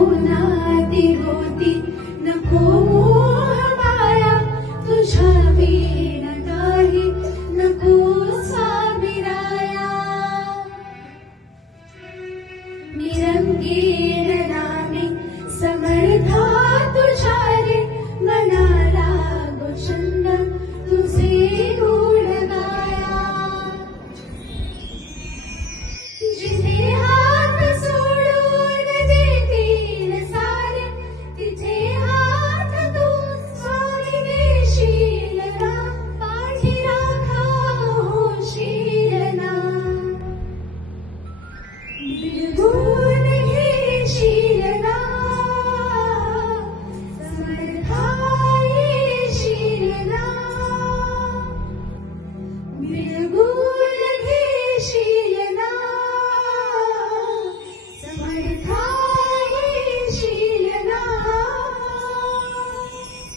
नाती होती नको मोह माया तुझ्या विण काही नको स्वामी राया. मी रंगी